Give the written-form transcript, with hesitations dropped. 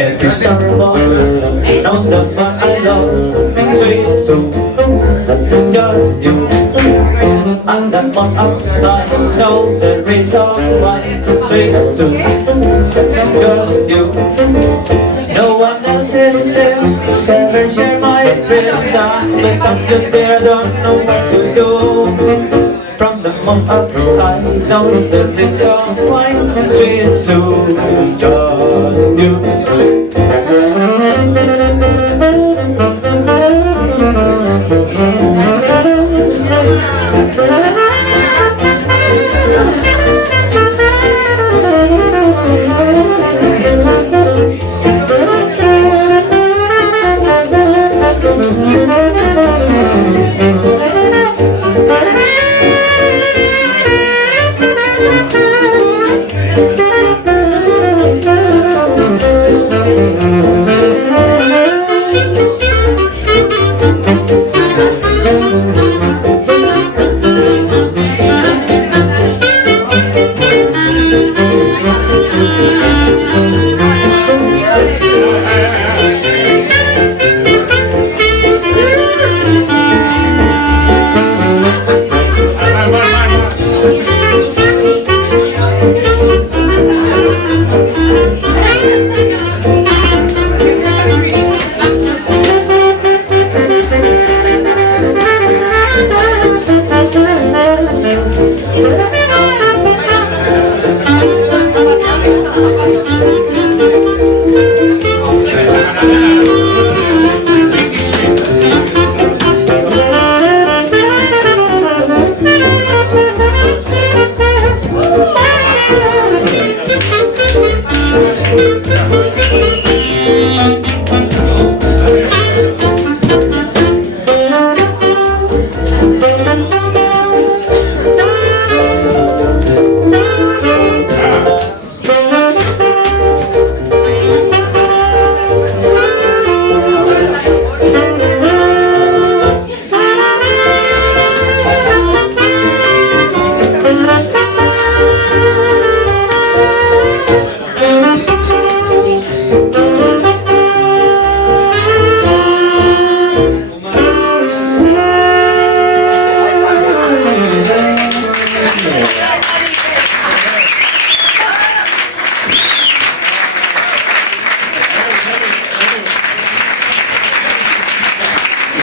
Every starboy knows that what I love, sweet soup, just you. And that one upside knows the reason why, sweet soup, just you. No one else in the sales ever share my dreams. I wake up to fear, don't know what to do. From the moment I know the reason why, sweet soup, just you.